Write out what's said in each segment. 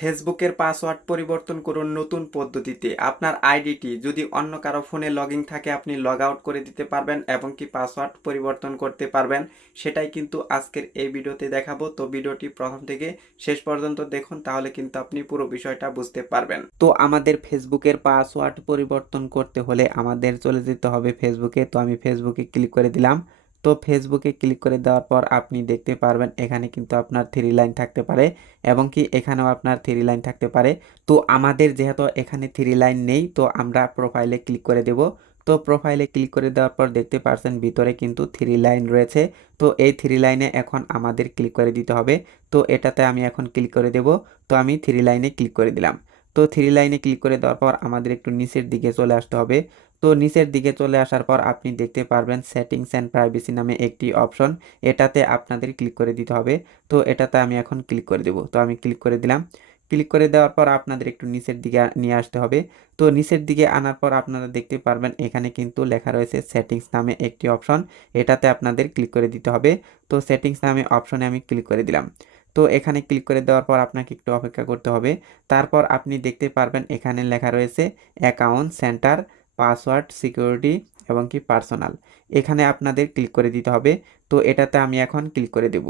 ফেসবুকের পাসওয়ার্ড পরিবর্তন করুন নতুন পদ্ধতিতে। আপনার আইডিটি যদি অন্য কারো ফোনে লগইন থাকে আপনি লগ আউট করে দিতে পারবেন এবং কি পাসওয়ার্ড পরিবর্তন করতে পারবেন। সেটাই কিন্তু আজকের এই ভিডিওতে দেখাবো। তো ভিডিওটি প্রথম থেকে শেষ পর্যন্ত দেখুন, তাহলে কিন্তু আপনি পুরো বিষয়টা বুঝতে পারবেন। তো আমাদের ফেসবুকের পাসওয়ার্ড পরিবর্তন করতে হলে আমাদের চলে যেতে হবে ফেসবুকে। তো আমি ফেসবুকে ক্লিক করে দিলাম। তো ফেসবুকে ক্লিক করে দেওয়ার পর আপনি দেখতে পারবেন এখানে কিন্তু আপনার থ্রি লাইন থাকতে পারে এবং কি এখানেও আপনার থ্রি লাইন থাকতে পারে। তো আমাদের যেহেতু এখানে থ্রি লাইন নেই, তো আমরা প্রোফাইলে ক্লিক করে দেব। তো প্রোফাইলে ক্লিক করে দেওয়ার পর দেখতে পারছেন ভিতরে কিন্তু থ্রি লাইন রয়েছে। তো এই থ্রি লাইনে এখন আমাদের ক্লিক করে দিতে হবে। তো এটাতে আমি এখন ক্লিক করে দেব। তো আমি থ্রি লাইনে ক্লিক করে দিলাম। তো থ্রি লাইনে ক্লিক করে দেওয়ার পর আমাদের একটু নিচের দিকে চলে আসতে হবে। তো নিচের দিকে চলে আসার পর আপনি দেখতে পারবেন সেটিংস অ্যান্ড প্রাইভেসি নামে একটি অপশন, এটাতে আপনাদের ক্লিক করে দিতে হবে। তো এটাতে আমি এখন ক্লিক করে দেব। তো আমি ক্লিক করে দিলাম। ক্লিক করে দেওয়ার পর আপনাদের একটু নিচের দিকে নিয়ে আসতে হবে। তো নিচের দিকে আনার পর আপনারা দেখতে পারবেন এখানে কিন্তু লেখা রয়েছে সেটিংস নামে একটি অপশন, এটাতে আপনাদের ক্লিক করে দিতে হবে। তো সেটিংস নামে অপশনে আমি ক্লিক করে দিলাম। তো এখানে ক্লিক করে দেওয়ার পর আপনাকে একটু অপেক্ষা করতে হবে। তারপর আপনি দেখতে পারবেন এখানে লেখা রয়েছে অ্যাকাউন্ট সেন্টার, পাসওয়ার্ড সিকিউরিটি এবং কি পার্সোনাল, এখানে আপনাদের ক্লিক করে দিতে হবে। তো এটাতে আমি এখন ক্লিক করে দেব।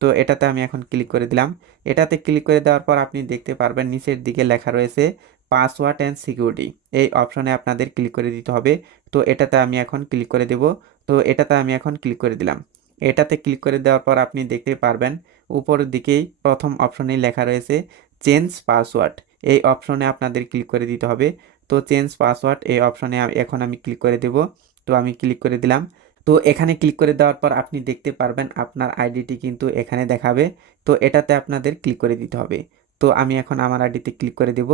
তো এটাতে আমি এখন ক্লিক করে দিলাম। এটাতে ক্লিক করে দেওয়ার পর আপনি দেখতে পারবেন নিচের দিকে লেখা রয়েছে পাসওয়ার্ড অ্যান্ড সিকিউরিটি, এই অপশনে আপনাদের ক্লিক করে দিতে হবে। তো এটাতে আমি এখন ক্লিক করে দেব। তো এটাতে আমি এখন ক্লিক করে দিলাম। এটাতে ক্লিক করে দেওয়ার পর আপনি দেখতে পারবেন উপরের দিকেই প্রথম অপশনেই লেখা রয়েছে চেঞ্জ পাসওয়ার্ড, এই অপশনে আপনাদের ক্লিক করে দিতে হবে। তো চেঞ্জ পাসওয়ার্ড এই অপশনে এখন আমি ক্লিক করে দেব। তো আমি ক্লিক করে দিলাম। তো এখানে ক্লিক করে দেওয়ার পর আপনি দেখতে পারবেন আপনার আইডিটি কিন্তু এখানে দেখাবে। তো এটাতে আপনাদের ক্লিক করে দিতে হবে। তো আমি এখন আমার আইডিতে ক্লিক করে দেব।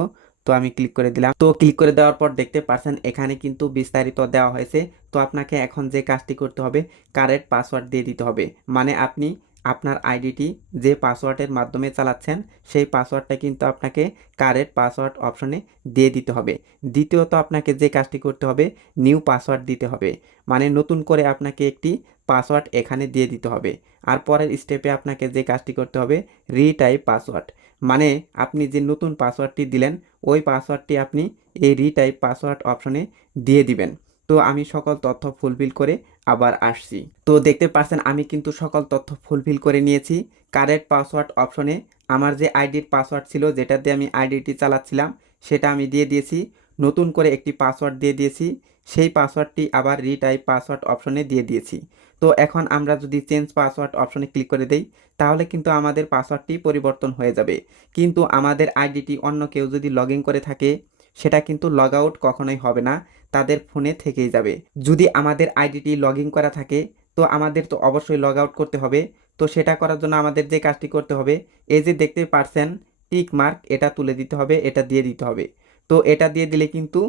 তো আমি ক্লিক করে দিলাম। তো ক্লিক করে দেওয়ার পর দেখতে পাচ্ছেন এখানে কিন্তু বিস্তারিত দেওয়া হয়েছে। তো আপনাকে এখন যে কাজটি করতে হবে কারেক্ট পাসওয়ার্ড দিয়ে দিতে হবে। মানে আপনি আপনার আইডিটি যে পাসওয়ার্ডের মাধ্যমে চালাচ্ছেন সেই পাসওয়ার্ডটা কিন্তু আপনাকে কারেক্ট পাসওয়ার্ড অপশনে দিয়ে দিতে হবে। দ্বিতীয়ত আপনাকে যে কাজটি করতে হবে নিউ পাসওয়ার্ড দিতে হবে, মানে নতুন করে আপনাকে একটি পাসওয়ার্ড এখানে দিয়ে দিতে হবে। আর পরের স্টেপে আপনাকে যে কাজটি করতে হবে রিটাইপ পাসওয়ার্ড, মানে আপনি যে নতুন পাসওয়ার্ডটি দিলেন ওই পাসওয়ার্ডটি আপনি এই রিটাইপ পাসওয়ার্ড অপশনে দিয়ে দিবেন। তো আমি সকল তথ্য ফুলফিল করে আবার আসছি। তো দেখতে পাচ্ছেন আমি কিন্তু সকল তথ্য ফুলফিল করে নিয়েছি। কারেক্ট পাসওয়ার্ড অপশনে আমার যে আইডির পাসওয়ার্ড ছিল যেটাতে আমি আইডিটি চালাচ্ছিলাম সেটা আমি দিয়ে দিয়েছি। নতুন করে একটি পাসওয়ার্ড দিয়ে দিয়েছি, সেই পাসওয়ার্ডটি আবার রিটাইপ পাসওয়ার্ড অপশনে দিয়ে দিয়েছি। তো এখন আমরা যদি চেঞ্জ পাসওয়ার্ড অপশনে ক্লিক করে দেই তাহলে কিন্তু আমাদের পাসওয়ার্ডটি পরিবর্তন হয়ে যাবে। কিন্তু আমাদের আইডিটি অন্য কেউ যদি লগ ইন করে থাকে সেটা কিন্তু লগ আউট কখনোই হবে না, তাদের ফোনে থেকেই যাবে। যদি আমাদের আইডিটি লগ ইন করা থাকে তো আমাদের তো অবশ্যই লগ আউট করতে হবে। তো সেটা করার জন্য আমাদের যে কাজটি করতে হবে এই যে দেখতে পারছেন টিক মার্ক, এটা তুলে দিতে হবে, এটা দিয়ে দিতে হবে। তো এটা দিয়ে দিলে কিন্তু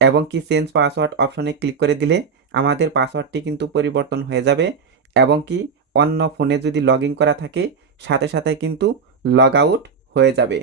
এবং কি চেঞ্জ পাসওয়ার্ড অপশনে ক্লিক করে দিলে আমাদের পাসওয়ার্ডটি কিন্তু পরিবর্তন হয়ে যাবে এবং কি অন্য ফোনে যদি লগ ইন করা থাকে সাথে সাথে কিন্তু লগ আউট হয়ে যাবে।